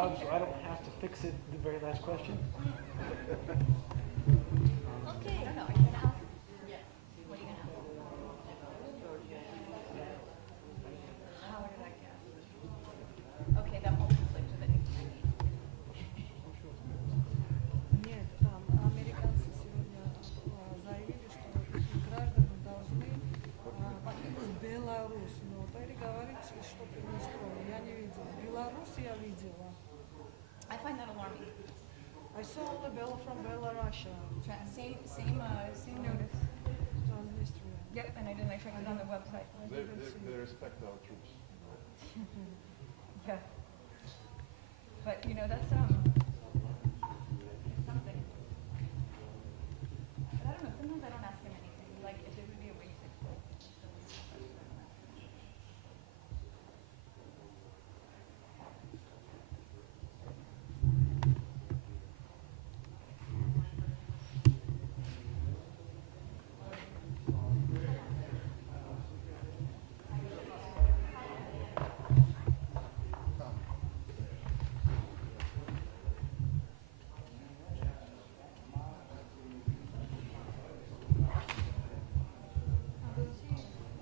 job, so I don't have to fix it the very last question. Okay. I don't know. Are you gonna ask? Yes. What are you gonna ask? How did I guess? Okay, that won't conflict with anything I need. Нет, там американцы сегодня заявили, что их граждане должны покинуть Беларусь. Но Терри говорит, что Приднестровье. Я не видела. Беларусь я видела. I find that alarming. I saw only from Belarus. Same notice. Transnistria. Yep, and I checked it on the website. They respect our troops. Yeah. But that's something. But I don't know. Sometimes I don't ask him anything. Like if it would be a waste.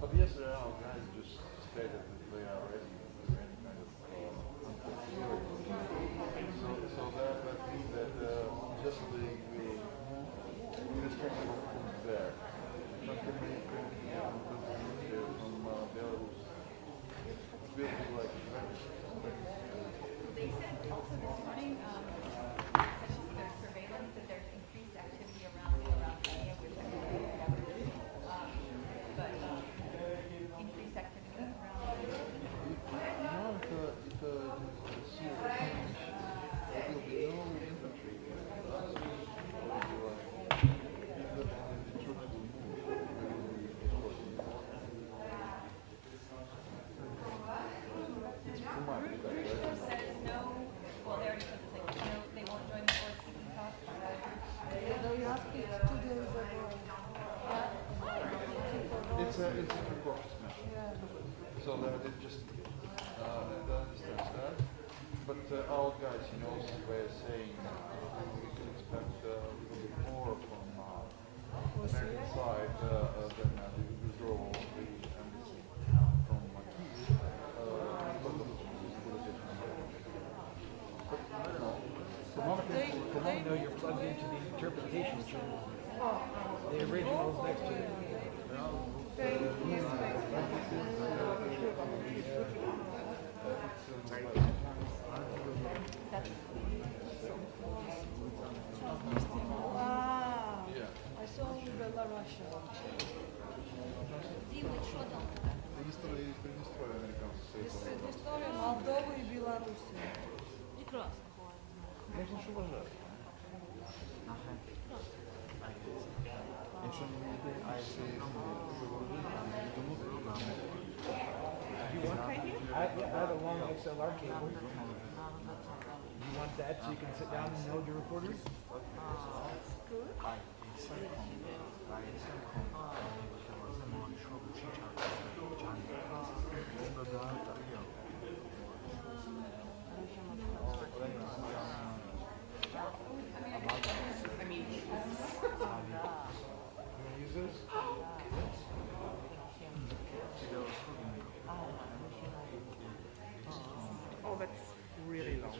But yesterday our guys just stated that they are ready for any kind of so that means that just the irrespective of who's there, not from Belarus, it will be like They said also this morning, especially there's surveillance, that there's increased activity around Kiev, which I don't know whatever. But increased activity around. if a serious finish, there will be no infantry with us. The troops will move. They will be escorting. It's too much. Says no, well, they already said this, like, no, they won't join the forces in talks. They asked it 2 days ago. It's a precautious measure. Yeah. So they just understand that. But our guys, were saying we can expect a little bit more from American side than the withdrawal of the embassy from Kyiv. But I don't know. For the moment, though, you're plugged into the interpretation channel. The original's next to it. I saw only Belarus. Приднестровье американцы стоят. Приднестровье, Молдова и Белоруссия. Можно ж уважать. I have a long XLR cable. You want that so you can sit down and know the recorders? Use this? Oh, that's really long.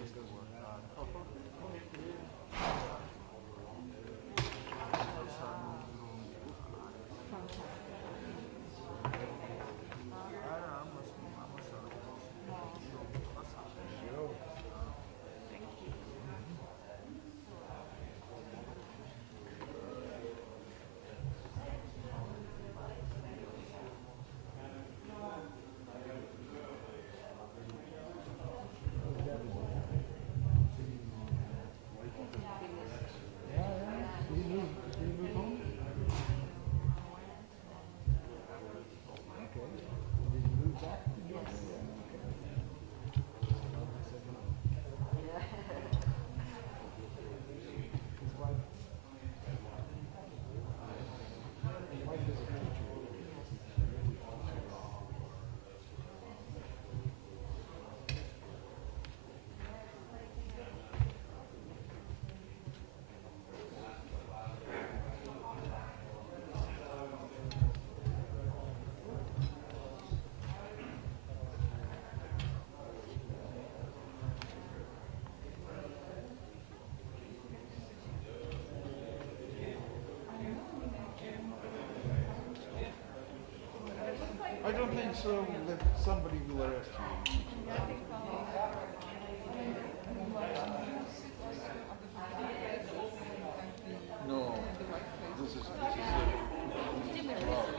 think so. That somebody will arrest you. No, this is wow.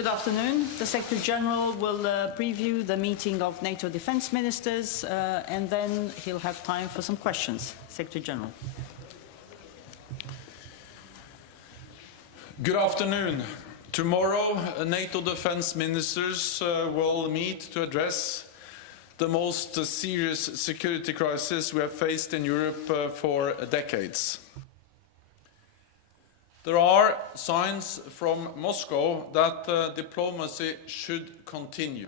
Good afternoon. The Secretary General will preview the meeting of NATO defense ministers and then he'll have time for some questions. Secretary General. Good afternoon. Tomorrow, NATO defense ministers will meet to address the most serious security crisis we have faced in Europe for decades. There are signs from Moscow that diplomacy should continue.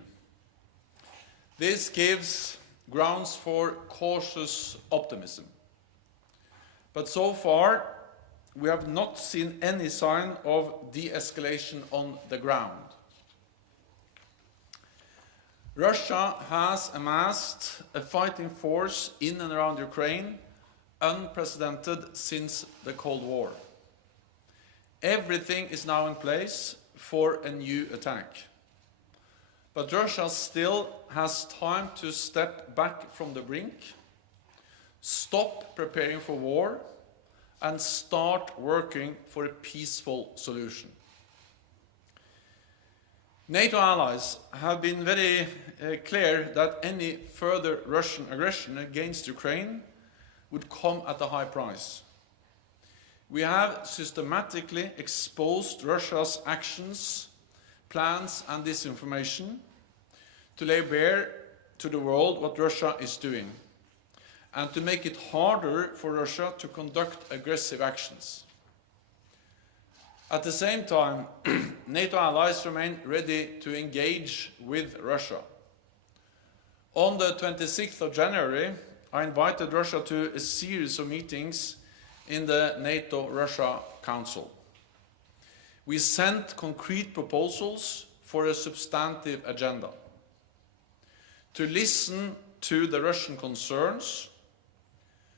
This gives grounds for cautious optimism. But so far, we have not seen any sign of de-escalation on the ground. Russia has amassed a fighting force in and around Ukraine, unprecedented since the Cold War. Everything is now in place for a new attack. But Russia still has time to step back from the brink, stop preparing for war, and start working for a peaceful solution. NATO allies have been very clear that any further Russian aggression against Ukraine would come at a high price. We have systematically exposed Russia's actions, plans and disinformation to lay bare to the world what Russia is doing and to make it harder for Russia to conduct aggressive actions. At the same time, NATO allies remain ready to engage with Russia. On the 26th of January, I invited Russia to a series of meetings in the NATO-Russia Council. We sent concrete proposals for a substantive agenda. To listen to the Russian concerns,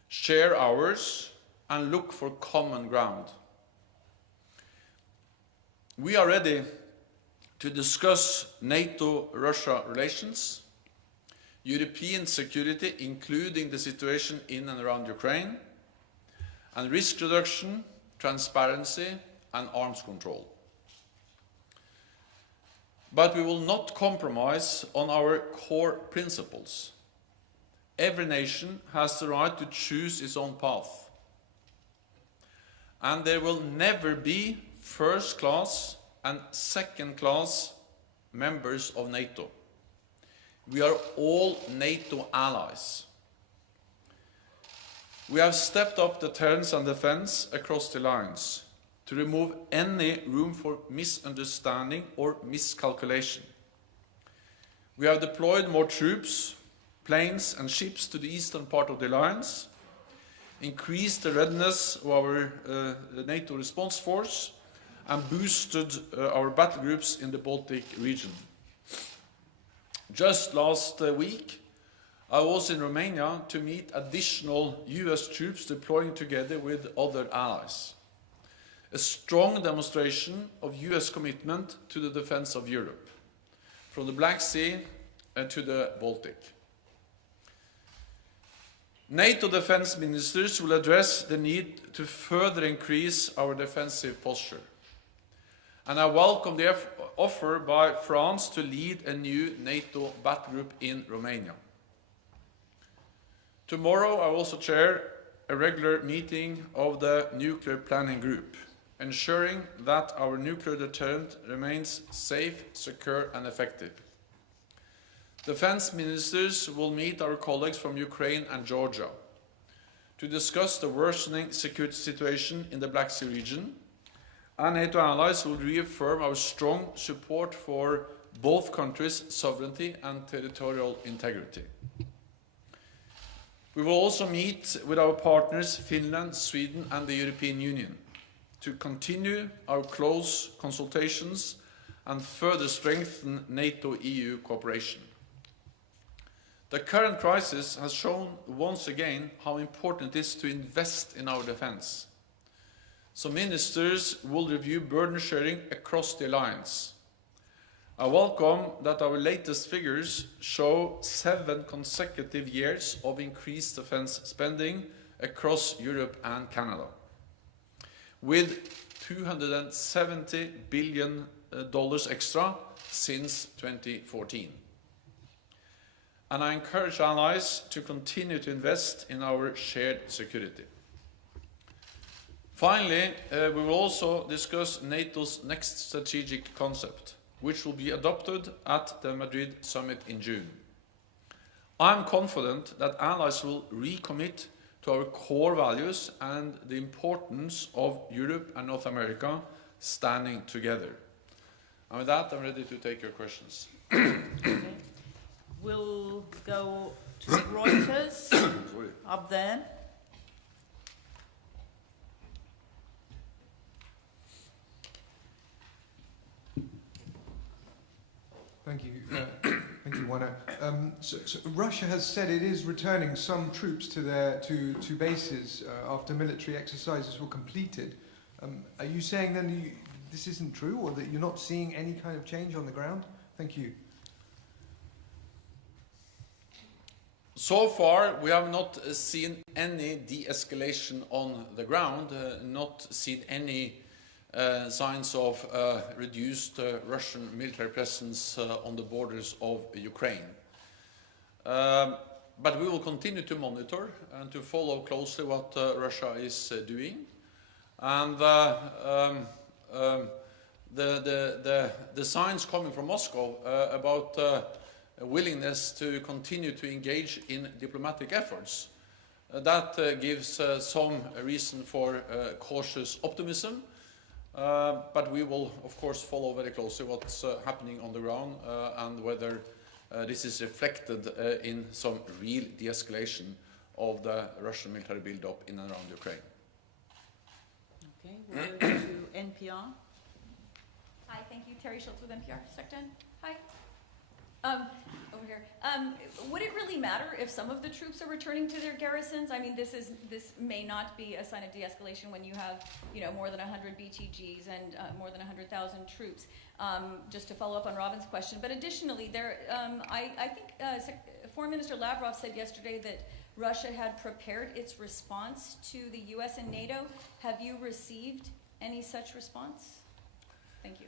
share ours, and look for common ground. We are ready to discuss NATO-Russia relations, European security, including the situation in and around Ukraine, and risk reduction, transparency, and arms control. But we will not compromise on our core principles. Every nation has the right to choose its own path. And there will never be first-class and second-class members of NATO. We are all NATO allies. We have stepped up deterrence and defense across the lines to remove any room for misunderstanding or miscalculation. We have deployed more troops, planes and ships to the eastern part of the alliance, increased the readiness of our NATO response force, and boosted our battle groups in the Baltic region. Just last week, I was in Romania to meet additional US troops deploying together with other allies. A strong demonstration of US commitment to the defense of Europe, from the Black Sea to the Baltic. NATO defense ministers will address the need to further increase our defensive posture. And I welcome the offer by France to lead a new NATO battle group in Romania. Tomorrow I will also chair a regular meeting of the Nuclear Planning Group, ensuring that our nuclear deterrent remains safe, secure and effective. Defense ministers will meet our colleagues from Ukraine and Georgia to discuss the worsening security situation in the Black Sea region, and NATO allies will reaffirm our strong support for both countries' sovereignty and territorial integrity. We will also meet with our partners Finland, Sweden and the European Union to continue our close consultations and further strengthen NATO-EU cooperation. The current crisis has shown once again how important it is to invest in our defense. So ministers will review burden sharing across the alliance. I welcome that our latest figures show 7 consecutive years of increased defense spending across Europe and Canada, with 270 billion extra since 2014. And I encourage allies to continue to invest in our shared security. Finally, we will also discuss NATO's next strategic concept, which will be adopted at the Madrid summit in June. I am confident that allies will recommit to our core values and the importance of Europe and North America standing together. And with that, I'm ready to take your questions. Okay. We'll go to Reuters, up there. Thank you. Thank you, Juana. So Russia has said it is returning some troops to their to bases after military exercises were completed. Are you saying then this isn't true, or that you're not seeing any kind of change on the ground? Thank you. So far, we have not seen any de-escalation on the ground, not seen any signs of reduced Russian military presence on the borders of Ukraine. But we will continue to monitor and to follow closely what Russia is doing. And the signs coming from Moscow about willingness to continue to engage in diplomatic efforts, that gives some reason for cautious optimism. But we will, of course, follow very closely what's happening on the ground and whether this is reflected in some real de-escalation of the Russian military build-up in and around Ukraine. Okay, we'll go to NPR. Hi, thank you. Terry Schultz with NPR. Second. Hi. Over here. Would it really matter if some of the troops are returning to their garrisons? I mean, this may not be a sign of de-escalation when you have, more than 100 BTGs and more than 100,000 troops. Just to follow up on Robin's question, but additionally, I think Foreign Minister Lavrov said yesterday that Russia had prepared its response to the U.S. and NATO. Have you received any such response? Thank you.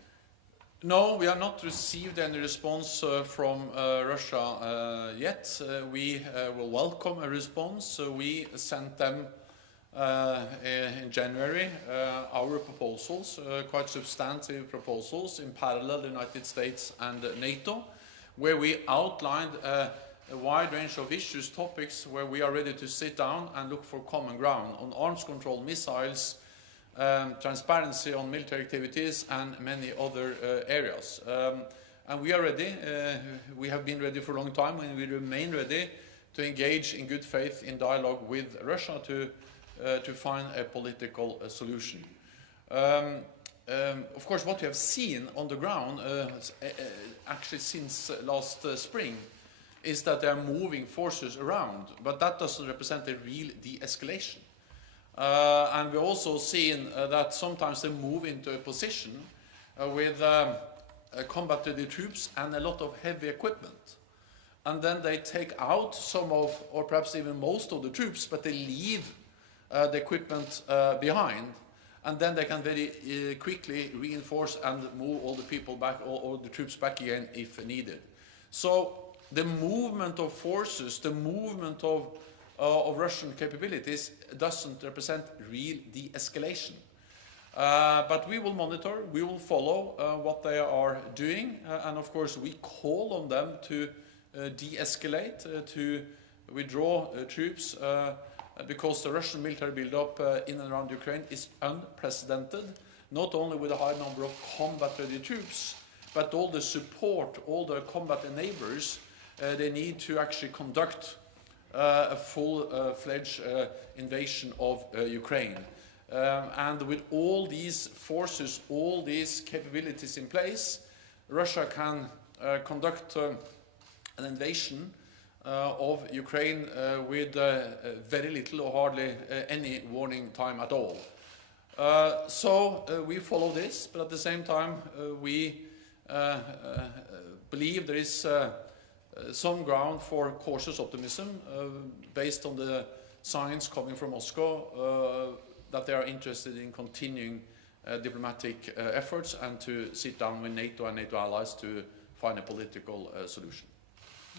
No, we have not received any response from Russia yet. We will welcome a response. We sent them in January our proposals, quite substantive proposals in parallel, the United States and NATO, where we outlined a wide range of issues, topics where we are ready to sit down and look for common ground on arms control, missiles, transparency on military activities, and many other areas. And we are ready. We have been ready for a long time, and we remain ready to engage in good faith in dialogue with Russia to find a political solution. Of course, what we have seen on the ground, actually since last spring, is that they are moving forces around, but that doesn't represent a real de-escalation. And we've also seen that sometimes they move into a position with combat-ready troops and a lot of heavy equipment. And then they take out some of, or perhaps even most of the troops, but they leave the equipment behind. And then they can very quickly reinforce and move all the people back, all the troops back again if needed. So the movement of forces, the movement of Russian capabilities doesn't represent real de-escalation. But we will monitor, we will follow what they are doing, and of course we call on them to de-escalate, to withdraw troops, because the Russian military build-up in and around Ukraine is unprecedented, not only with a high number of combat-ready troops, but all the support, all the combat enablers they need to actually conduct a full-fledged invasion of Ukraine. And with all these forces, all these capabilities in place, Russia can conduct an invasion of Ukraine with very little or hardly any warning time at all. So we follow this, but at the same time we believe there is some ground for cautious optimism based on the signs coming from Moscow that they are interested in continuing diplomatic efforts and to sit down with NATO and NATO allies to find a political solution.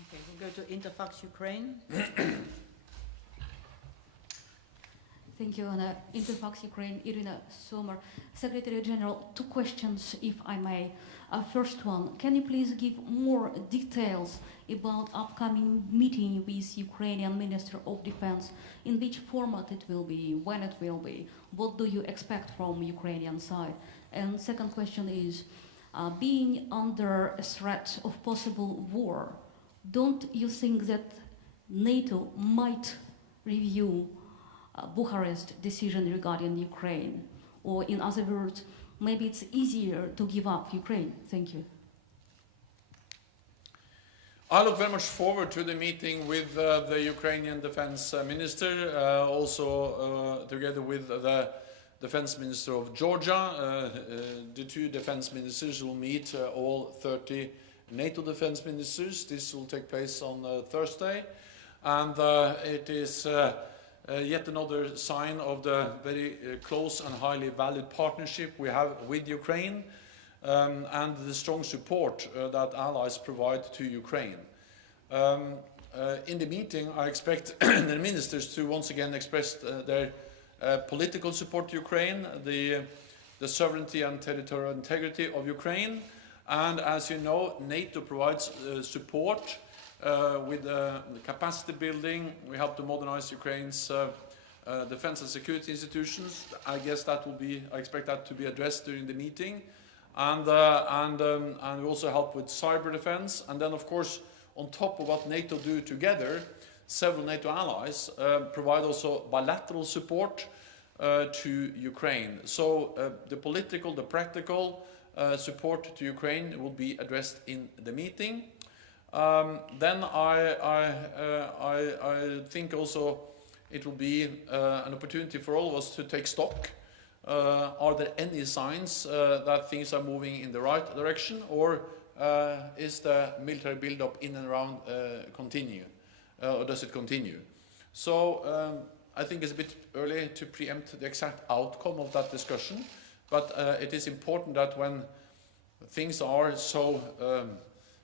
Okay, we'll go to Interfax Ukraine. Thank you, Anna. Interfax Ukraine, Irina Sommer. Secretary General, 2 questions, if I may. First one, can you please give more details about upcoming meeting with Ukrainian Minister of Defense? In which format it will be, when it will be? What do you expect from Ukrainian side? And second question is, being under a threat of possible war, don't you think that NATO might review Bucharest decision regarding Ukraine? Or in other words, maybe it's easier to give up Ukraine? Thank you. I look very much forward to the meeting with the Ukrainian Defense Minister, also together with the Defense Minister of Georgia. The 2 defense ministers will meet all 30 NATO defense ministers. This will take place on Thursday, and it is yet another sign of the very close and highly valued partnership we have with Ukraine, and the strong support that allies provide to Ukraine. In the meeting, I expect the ministers to once again express their political support to Ukraine, the sovereignty and territorial integrity of Ukraine, and as you know, NATO provides support with the capacity building. We help to modernize Ukraine's defense and security institutions. I expect that to be addressed during the meeting, and we also help with cyber defense. And then, of course, on top of what NATO do together, several NATO allies provide also bilateral support to Ukraine. So the political, the practical support to Ukraine will be addressed in the meeting. Then I think also it will be an opportunity for all of us to take stock. Are there any signs that things are moving in the right direction, or is the military build-up in and around continue, or does it continue? So I think it's a bit early to preempt the exact outcome of that discussion, but it is important that when things are so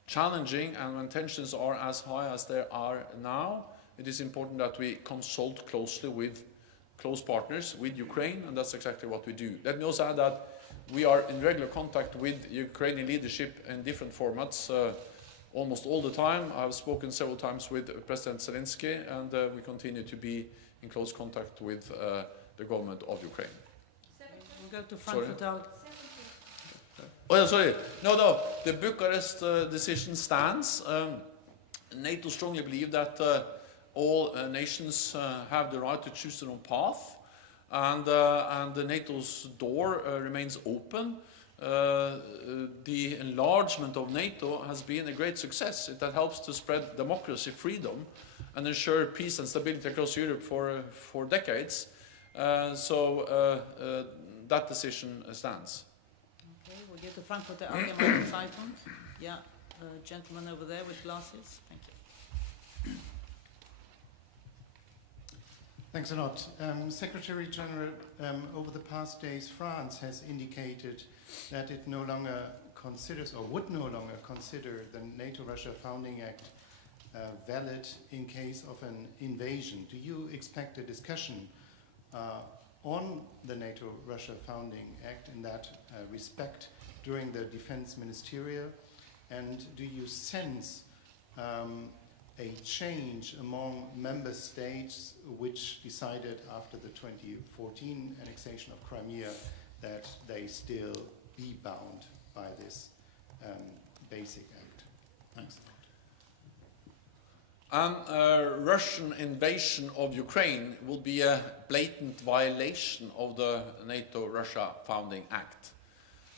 challenging and when tensions are as high as they are now, it is important that we consult closely with close partners, with Ukraine, and that's exactly what we do. Let me also add that we are in regular contact with Ukrainian leadership in different formats almost all the time. I've spoken several times with President Zelensky, and we continue to be in close contact with the government of Ukraine. We'll go to Frankfurt out. Oh, yeah, sorry. No, the Bucharest decision stands. NATO strongly believe that all nations have the right to choose their own path, and the NATO's door remains open. The enlargement of NATO has been a great success. It helps to spread democracy, freedom, and ensure peace and stability across Europe for decades. So that decision stands. Okay, we'll get to Frankfurter Allgemeine Zeitung. Yeah, gentleman over there with glasses. Thank you. Thanks a lot. Secretary General, over the past days, France has indicated that it no longer considers, or would no longer consider, the NATO-Russia Founding Act valid in case of an invasion. Do you expect a discussion on the NATO-Russia Founding Act in that respect during the Defense Ministerial? And do you sense a change among member states which decided after the 2014 annexation of Crimea that they still be bound by this basic act? Thanks. A Russian invasion of Ukraine will be a blatant violation of the NATO-Russia Founding Act.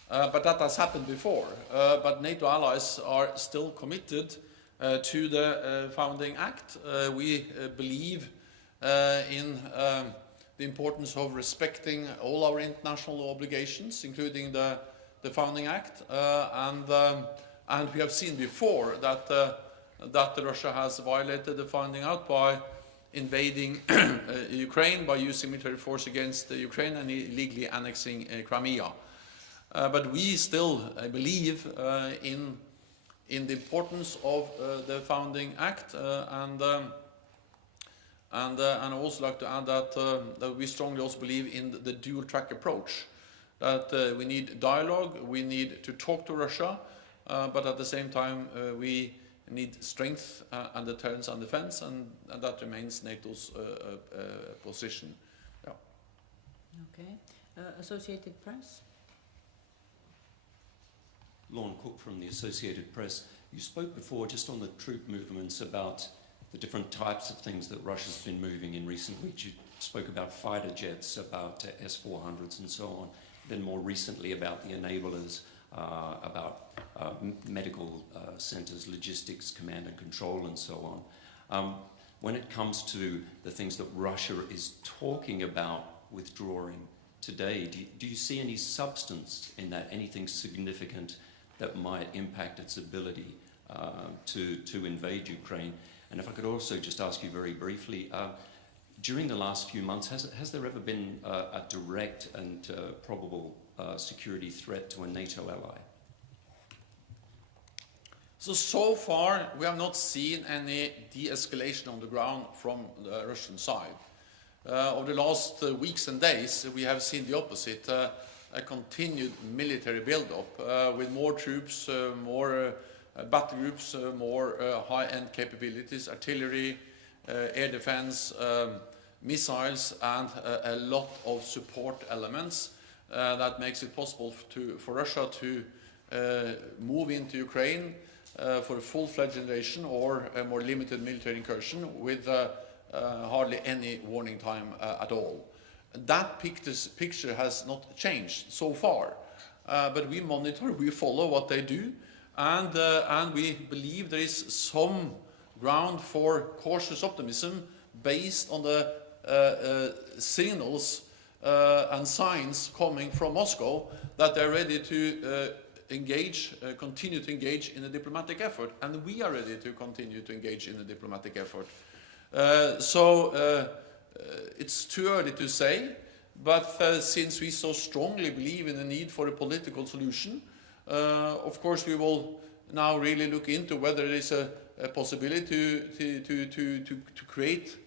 But that has happened before. But NATO allies are still committed to the Founding Act. We believe in the importance of respecting all our international obligations, including the Founding Act. And we have seen before that Russia has violated the Founding Act by invading Ukraine by using military force against Ukraine and illegally annexing Crimea. But we still believe in the importance of the founding act, and I also like to add that we strongly also believe in the dual-track approach. That we need dialogue, we need to talk to Russia, but at the same time we need strength and deterrence and defense, and that remains NATO's position. Yeah. Okay. Associated Press? Lorne Cook from the Associated Press. You spoke before just on the troop movements about the different types of things that Russia's been moving in recent weeks. You spoke about fighter jets, about S-400s and so on. Then more recently about the enablers, about medical centres, logistics, command and control and so on. When it comes to the things that Russia is talking about withdrawing today, do you see any substance in that, anything significant that might impact its ability to invade Ukraine? And if I could also just ask you very briefly, during the last few months, has there ever been a direct and probable security threat to a NATO ally? So far, we have not seen any de-escalation on the ground from the Russian side. Over the last weeks and days, we have seen the opposite, a continued military build-up with more troops, more battle groups, more high-end capabilities, artillery, air defense, missiles, and a lot of support elements that makes it possible for Russia to move into Ukraine for a full-fledged invasion or a more limited military incursion with hardly any warning time at all. That picture has not changed so far, but we monitor, we follow what they do, and we believe there is some ground for cautious optimism based on the signals and signs coming from Moscow that they're ready to continue to engage in a diplomatic effort, and we are ready to continue to engage in a diplomatic effort. It's too early to say, but since we so strongly believe in the need for a political solution, of course we will now really look into whether there is a possibility to create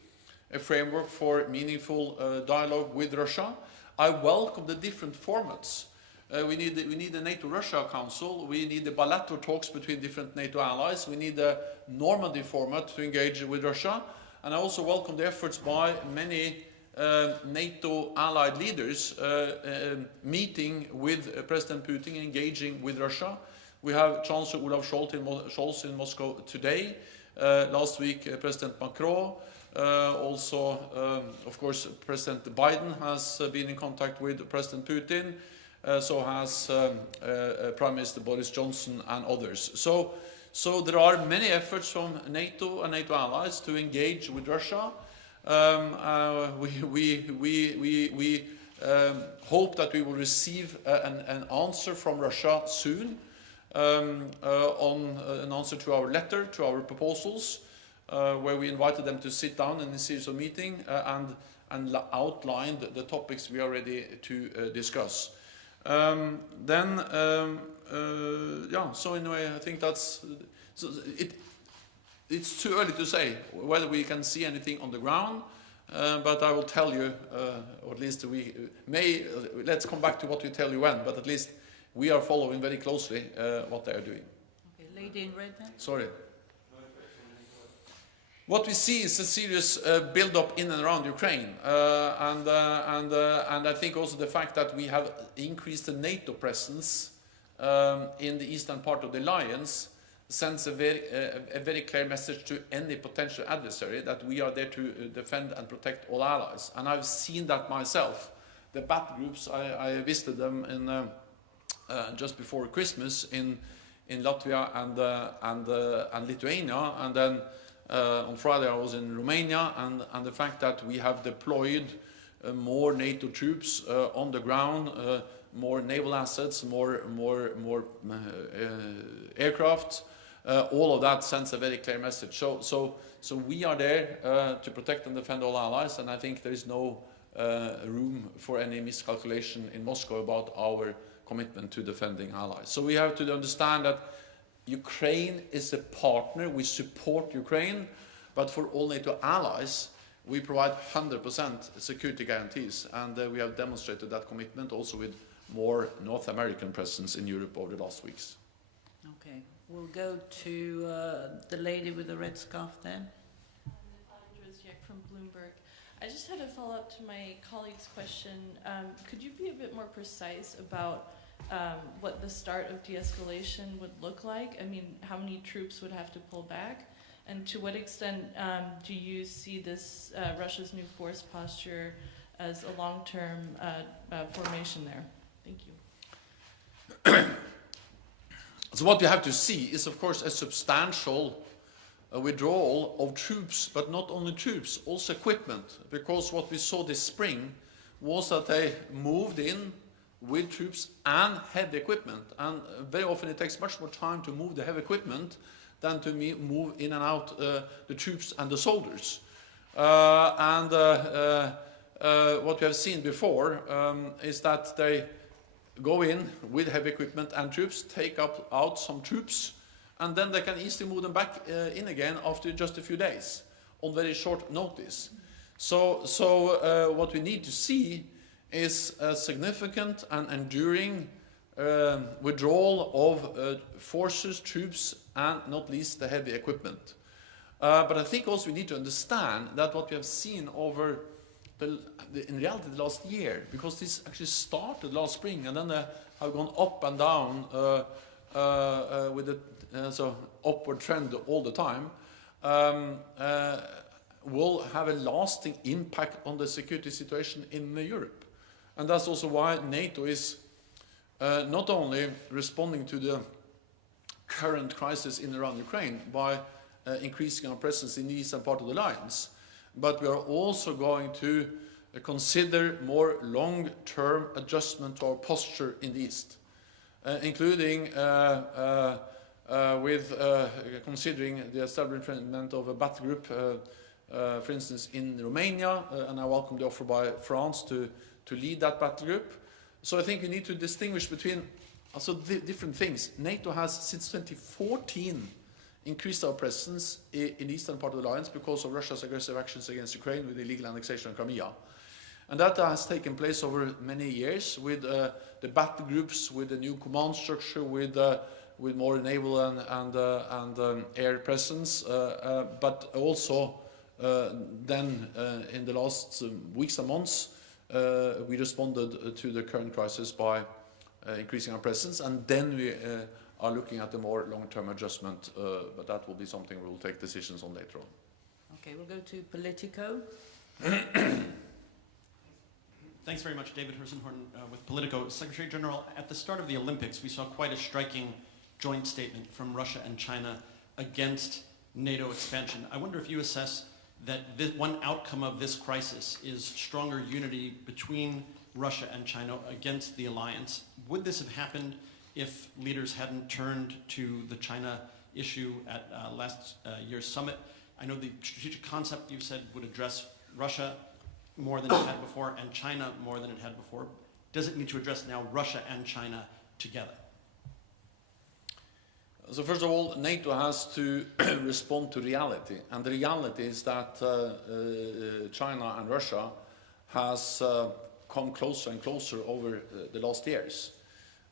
a framework for meaningful dialogue with Russia. I welcome the different formats. We need a NATO-Russia Council, we need the bilateral talks between different NATO allies, we need a Normandy format to engage with Russia, and I also welcome the efforts by many NATO allied leaders meeting with President Putin, engaging with Russia. We have Chancellor Olaf Scholz in Moscow today, last week President Macron, also of course President Biden has been in contact with President Putin, so has Prime Minister Boris Johnson and others. So there are many efforts from NATO and NATO allies to engage with Russia. We hope that we will receive an answer from Russia soon on an answer to our letter, to our proposals, where we invited them to sit down in a series of meetings and outline the topics we are ready to discuss. Yeah, so in a way, I think that's... It's too early to say whether we can see anything on the ground, but I will tell you, or at least we may... let's come back to what we tell you when, but at least we are following very closely what they are doing. Okay, lady in red then. Sorry. What we see is a serious build-up in and around Ukraine, and I think also the fact that we have increased the NATO presence in the eastern part of the alliance sends a very clear message to any potential adversary that we are there to defend and protect all allies. And I've seen that myself. The battle groups, I visited them in just before Christmas in Latvia and Lithuania, and then on Friday I was in Romania, and the fact that we have deployed more NATO troops on the ground, more naval assets, more aircraft, all of that sends a very clear message. So we are there to protect and defend all allies, and I think there is no room for any miscalculation in Moscow about our commitment to defending allies. So we have to understand that Ukraine is a partner, we support Ukraine, but for all NATO allies, we provide 100% security guarantees, and we have demonstrated that commitment also with more North American presence in Europe over the last weeks. Okay, we'll go to the lady with the red scarf there. From Bloomberg. I just had a follow-up to my colleague's question. Could you be a bit more precise about what the start of de-escalation would look like? I mean, how many troops would have to pull back? And to what extent do you see this Russia's new force posture as a long-term formation there? Thank you. So what we have to see is, of course, a substantial withdrawal of troops, but not only troops, also equipment, because what we saw this spring was that they moved in with troops and heavy equipment, and very often it takes much more time to move the heavy equipment than to move in and out the troops and the soldiers. What we have seen before is that they go in with heavy equipment and troops, take out some troops, and then they can easily move them back in again after just a few days on very short notice. So what we need to see is a significant and enduring withdrawal of forces, troops, and not least the heavy equipment. But I think also we need to understand that what we have seen over in reality the last year, because this actually started last spring and then have gone up and down with a so upward trend all the time, will have a lasting impact on the security situation in Europe. And that's also why NATO is not only responding to the current crisis in around Ukraine by increasing our presence in the eastern part of the alliance, but we are also going to consider more long-term adjustment to our posture in the east, including with considering the establishment of a battle group, for instance, in Romania, and I welcome the offer by France to lead that battle group. So I think we need to distinguish between also different things. NATO has, since 2014, increased our presence in the eastern part of the alliance because of Russia's aggressive actions against Ukraine with illegal annexation of Crimea. And that has taken place over many years with the battle groups, with the new command structure, with more naval and air presence, but also then in the last weeks and months, we responded to the current crisis by increasing our presence, and then we are looking at a more long-term adjustment, but that will be something we will take decisions on later on. Okay, we'll go to Politico. Thanks very much, David Hersenhorn with Politico. Secretary General, at the start of the Olympics, we saw quite a striking joint statement from Russia and China against NATO expansion. I wonder if you assess that one outcome of this crisis is stronger unity between Russia and China against the alliance. Would this have happened if leaders hadn't turned to the China issue at last year's summit? I know the strategic concept you said would address Russia more than it had before and China more than it had before. Does it need to address now Russia and China together? So first of all, NATO has to respond to reality, and the reality is that China and Russia has come closer and closer over the last years.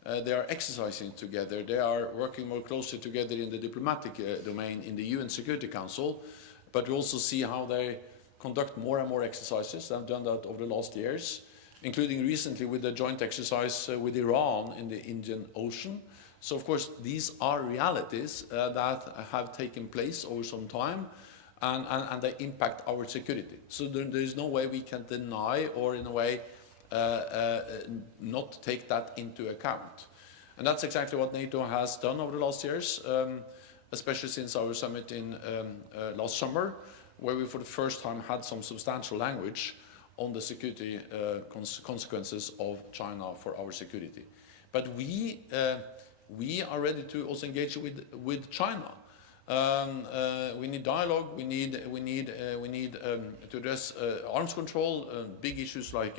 They are exercising together, they are working more closely together in the diplomatic domain in the UN Security Council, but we also see how they conduct more and more exercises. They've done that over the last years, including recently with the joint exercise with Iran in the Indian Ocean. So, of course, these are realities that have taken place over some time, and they impact our security. So there is no way we can deny or, in a way, not take that into account. And that's exactly what NATO has done over the last years, especially since our summit in last summer, where we for the first time had some substantial language on the security consequences of China for our security. But we we are ready to also engage with China. We need dialogue. We need to address arms control, big issues like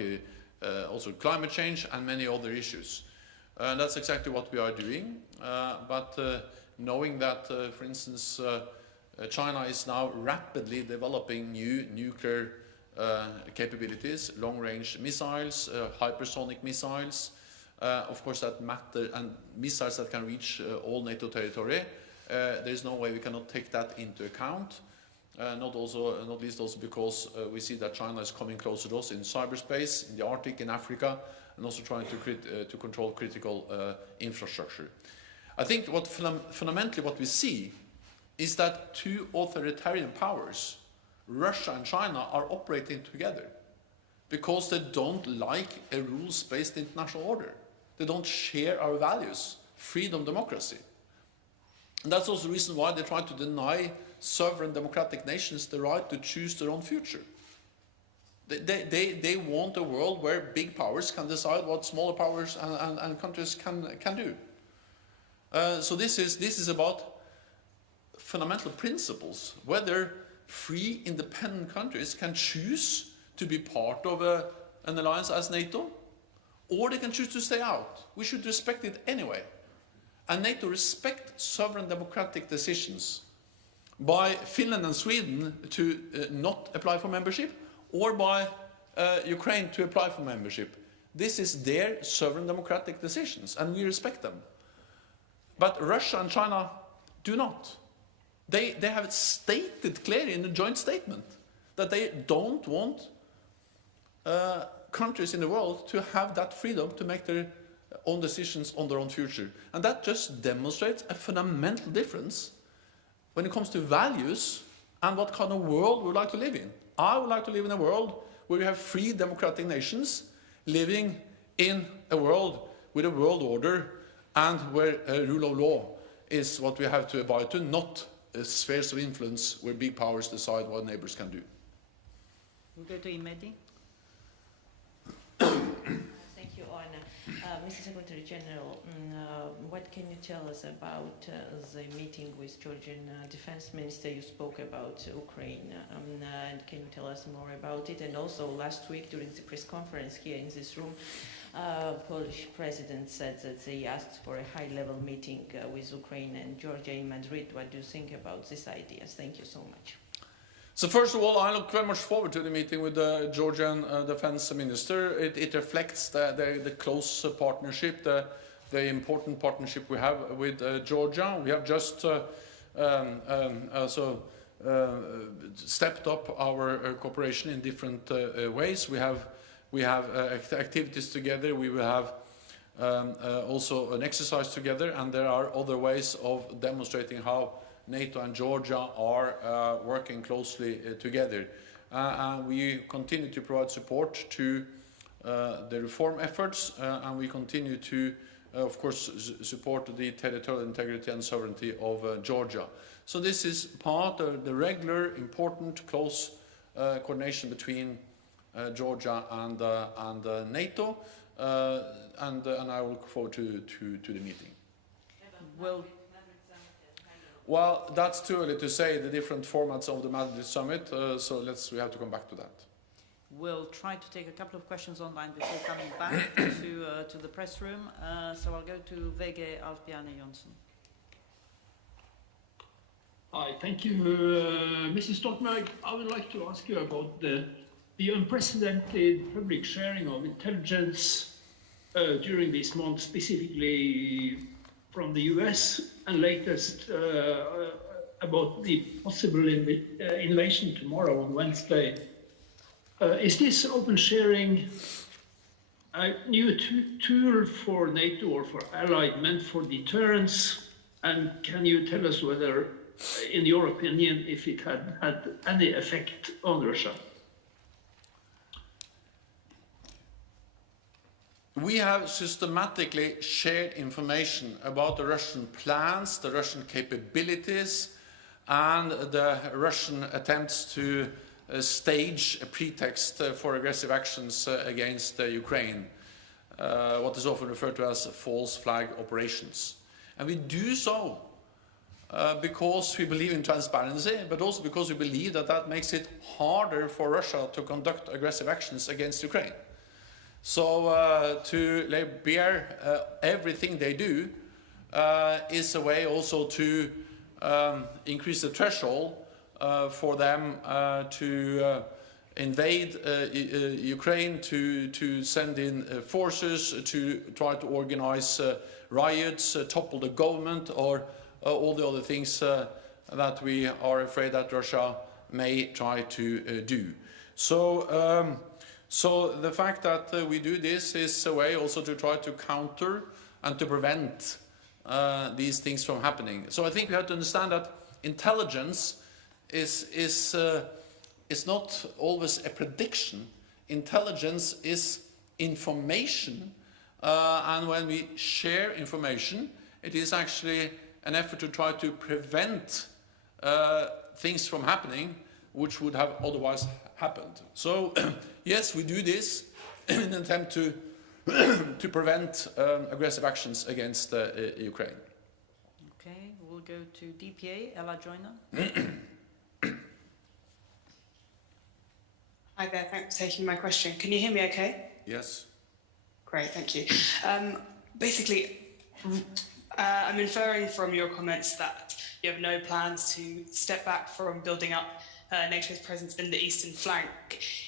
also climate change and many other issues. And that's exactly what we are doing. But knowing that, for instance, China is now rapidly developing new nuclear capabilities, long-range missiles, hypersonic missiles, of course that matter, and missiles that can reach all NATO territory. There is no way we cannot take that into account. Not least also because we see that China is coming closer to us in cyberspace, in the Arctic, in Africa, and also trying to control critical infrastructure. I think fundamentally what we see is that two authoritarian powers, Russia and China, are operating together because they don't like a rules-based international order. They don't share our values, freedom, democracy. And that's also the reason why they try to deny sovereign democratic nations the right to choose their own future. They want a world where big powers can decide what smaller powers and countries can do. So this is about fundamental principles, whether free independent countries can choose to be part of an alliance as NATO, or they can choose to stay out. We should respect it anyway. And NATO respects sovereign democratic decisions by Finland and Sweden to not apply for membership, or by Ukraine to apply for membership. This is their sovereign democratic decisions, and we respect them. But Russia and China do not. They have stated clearly in a joint statement that they don't want countries in the world to have that freedom to make their own decisions on their own future. And that just demonstrates a fundamental difference when it comes to values and what kind of world we would like to live in. I would like to live in a world where we have free democratic nations living in a world with a world order and where rule of law is what we have to abide to, not spheres of influence where big powers decide what neighbors can do. We'll go to Imedi. Thank you, Anna. Mr. Secretary General, what can you tell us about the meeting with Georgian Defense Minister? You spoke about Ukraine, and can you tell us more about it? And also last week during the press conference here in this room, Polish president said that they asked for a high-level meeting with Ukraine and Georgia in Madrid. What do you think about these ideas? Thank you so much. So first of all, I look very much forward to the meeting with the Georgian defense minister. It reflects the close partnership, the important partnership we have with Georgia. We have just stepped up our cooperation in different ways. We have activities together. We will have also an exercise together, and there are other ways of demonstrating how NATO and Georgia are working closely together. And we continue to provide support to the reform efforts, and we continue to, of course, support the territorial integrity and sovereignty of Georgia. So this is part of the regular, important, close coordination between Georgia and NATO, and I look forward to the meeting. Well, that's too early to say the different formats of the Madrid summit, so we have to come back to that. We'll try to take a couple of questions online before coming back to the press room. So I'll go to VG Alf-Bjarne Johnsen. Hi, thank you. Mrs. Stoltenberg, I would like to ask you about the unprecedented public sharing of intelligence during this month, specifically from the US, and latest about the possible invasion tomorrow on Wednesday. Is this open sharing a new tool for NATO or for Allied meant for deterrence? And can you tell us whether, in your opinion, if it had any effect on Russia? We have systematically shared information about the Russian plans, the Russian capabilities, and the Russian attempts to stage a pretext for aggressive actions against Ukraine, what is often referred to as false flag operations. And we do so because we believe in transparency, but also because we believe that that makes it harder for Russia to conduct aggressive actions against Ukraine. So to lay bare everything they do is a way also to increase the threshold for them to invade Ukraine, to send in forces, to try to organize riots, topple the government, or all the other things that we are afraid that Russia may try to do. So, so the fact that we do this is a way also to try to counter and to prevent these things from happening. So I think we have to understand that intelligence is not always a prediction. Intelligence is information, and when we share information, it is actually an effort to try to prevent things from happening which would have otherwise happened. So yes, we do this in an attempt to to prevent aggressive actions against Ukraine. Okay, we'll go to DPA, Ella Joyner. Hi there, thanks for taking my question. Can you hear me okay? Yes. Great, thank you. Basically, I'm inferring from your comments that you have no plans to step back from building up NATO's presence in the eastern flank.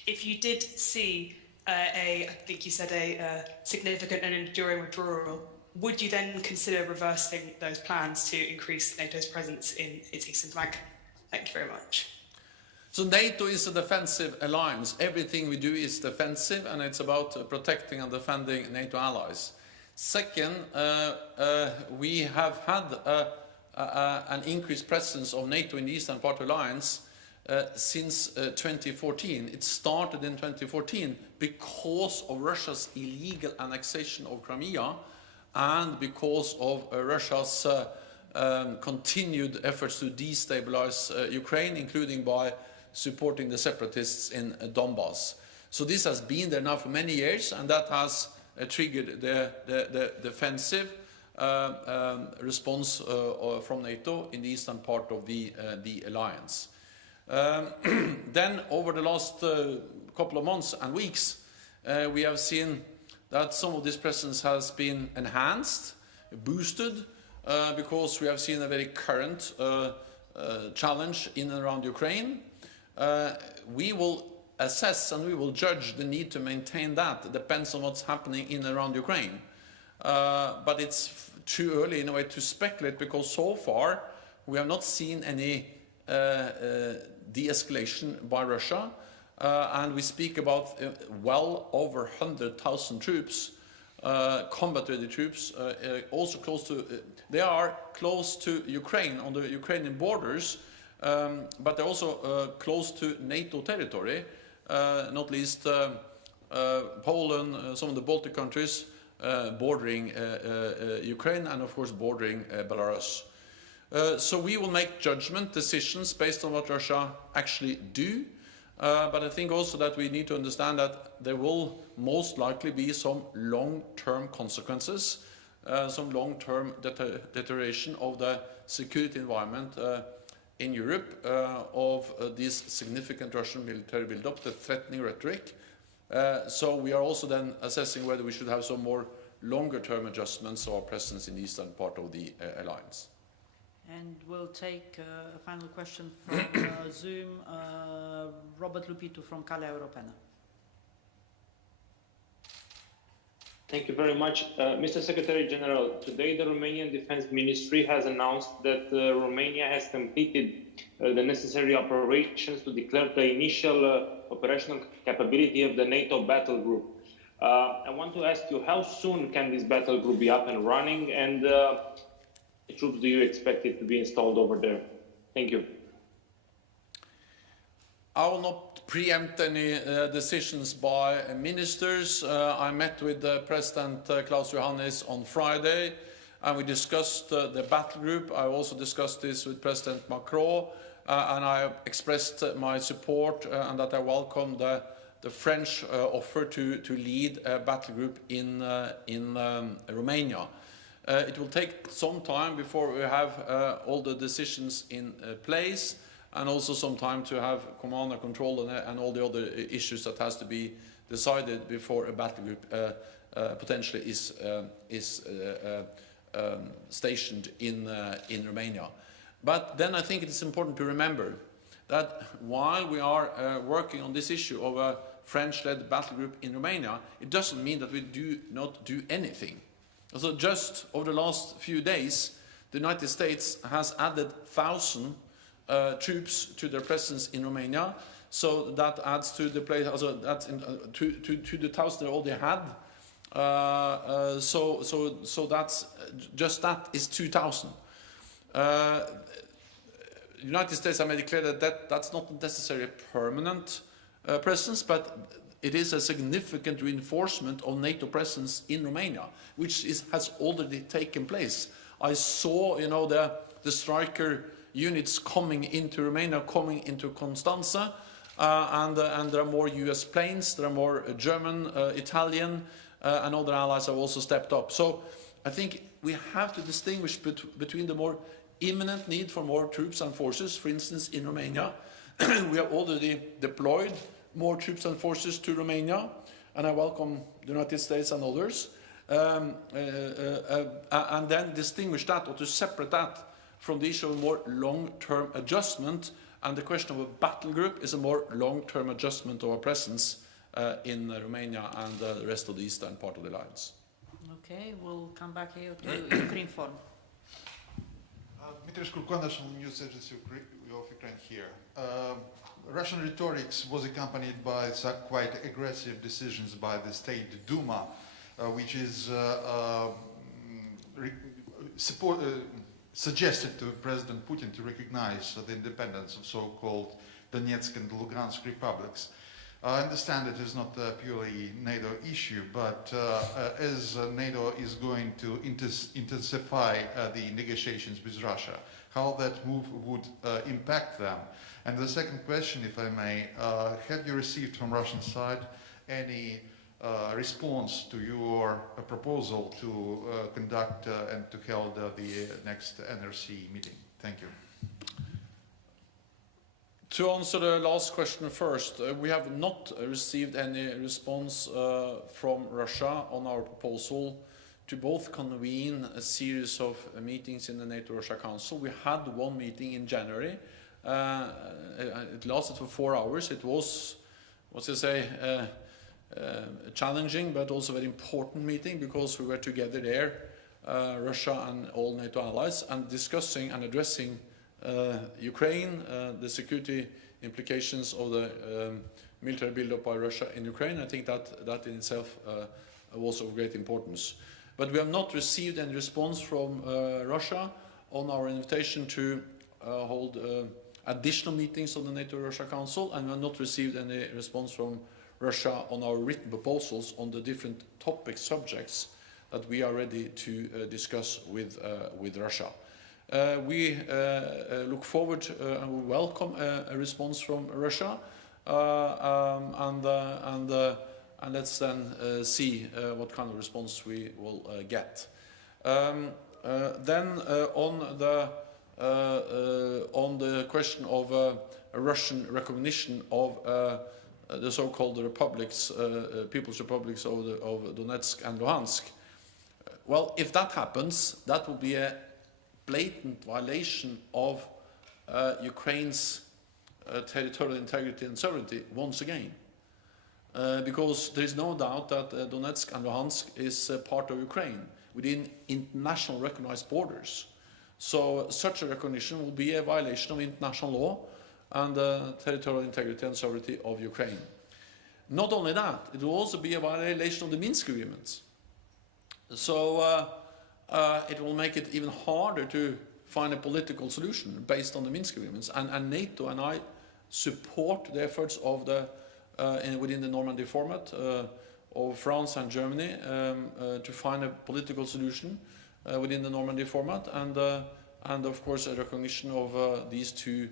If you did see I think you said a significant and enduring withdrawal, would you then consider reversing those plans to increase NATO's presence in its eastern flank? Thank you very much. So NATO is a defensive alliance. Everything we do is defensive, and it's about protecting and defending NATO allies. Second, we have had an increased presence of NATO in the eastern part of the alliance since 2014. It started in 2014 because of Russia's illegal annexation of Crimea and because of Russia's continued efforts to destabilize Ukraine, including by supporting the separatists in Donbass. So this has been there now for many years, and that has triggered the defensive response from NATO in the eastern part of the alliance. Then, over the last couple of months and weeks, we have seen that some of this presence has been enhanced, boosted, because we have seen a very current challenge in and around Ukraine. We will assess and we will judge the need to maintain that. It depends on what's happening in and around Ukraine. But it's too early in a way to speculate, because so far we have not seen any de-escalation by Russia, and we speak about well over 100,000 troops, combat-ready troops, also close to, they are close to Ukraine, on the Ukrainian borders, but they're also close to NATO territory, not least Poland, some of the Baltic countries bordering Ukraine, and of course bordering Belarus. So we will make judgment decisions based on what Russia actually do, but I think also that we need to understand that there will most likely be some long-term consequences, some long-term deterioration of the security environment in Europe of this significant Russian military build-up, the threatening rhetoric. So we are also then assessing whether we should have some more longer-term adjustments of our presence in the eastern part of the alliance. And we'll take a final question from Zoom, Robert Lupito from Calea Europeană. Thank you very much. Mr. Secretary General, today the Romanian Defense Ministry has announced that Romania has completed the necessary operations to declare the initial operational capability of the NATO battle group. I want to ask you, how soon can this battle group be up and running, and troops do you expect it to be installed over there? Thank you. I will not preempt any decisions by ministers. I met with President Klaus Johannes on Friday, and we discussed the battle group. I also discussed this with President Macron, and I expressed my support and that I welcome the French offer to lead a battle group in Romania. It will take some time before we have all the decisions in place, and also some time to have command and control and all the other issues that has to be decided before a battle group potentially is stationed in Romania. But then I think it is important to remember that while we are working on this issue of a French-led battle group in Romania, it doesn't mean that we do not do anything. So just over the last few days, the United States has added 1,000 troops to their presence in Romania. So that adds to the place, also that's to the 1,000 they already had. So that's just that is 2,000. The United States have made it clear that that's not necessarily a permanent presence, but it is a significant reinforcement of NATO presence in Romania, which has already taken place. I saw, you know, the striker units coming into Romania, coming into Constanza, and there are more US planes, there are more German, Italian, and other allies have also stepped up. So I think we have to distinguish between the more imminent need for more troops and forces. For instance, in Romania, we have already deployed more troops and forces to Romania, and I welcome the United States and others, and then distinguish that, or to separate that from the issue of more long-term adjustment, and the question of a battle group is a more long-term adjustment of our presence in Romania and the rest of the eastern part of the alliance. Okay, we'll come back here to Inform. Dmitry Shkurko, National News Agency of Ukraine here. Russian rhetoric was accompanied by some quite aggressive decisions by the State Duma, which is suggested to President Putin to recognize the independence of so-called Donetsk and Lugansk republics. I understand it is not a purely NATO issue, but as NATO is going to intensify the negotiations with Russia, how that move would impact them. And the second question, if I may, have you received from Russian side any response to your proposal to conduct and to hold the next NRC meeting? Thank you. To answer the last question first, we have not received any response from Russia on our proposal to both convene a series of meetings in the NATO-Russia Council. We had one meeting in January. It lasted for 4 hours. It was, what to say, challenging but also very important meeting, because we were together there, Russia and all NATO allies, and discussing and addressing Ukraine, the security implications of the military build-up by Russia in Ukraine. I think that in itself was of great importance. But we have not received any response from Russia on our invitation to hold additional meetings of the NATO-Russia Council, and we have not received any response from Russia on our written proposals on the different topic subjects that we are ready to discuss with Russia. We look forward and we welcome a response from Russia, and let's then see what kind of response we will get. Then on the question of Russian recognition of the so-called republics, People's Republics of Donetsk and Luhansk. Well, if that happens, that will be a blatant violation of Ukraine's territorial integrity and sovereignty once again. Because there is no doubt that Donetsk and Luhansk is part of Ukraine within international recognized borders. So such a recognition will be a violation of international law and territorial integrity and sovereignty of Ukraine. Not only that, it will also be a violation of the Minsk agreements. So it will make it even harder to find a political solution based on the Minsk agreements. And NATO and I support the efforts of within the Normandy format of France and Germany to find a political solution within the Normandy format, and of course a recognition of these two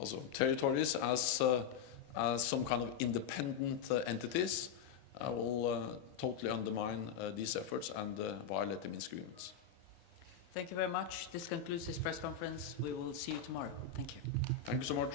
also territories as some kind of independent entities, I will totally undermine these efforts and violate the Minsk agreements. Thank you very much. This concludes this press conference. We will see you tomorrow. Thank you. Thank you so much.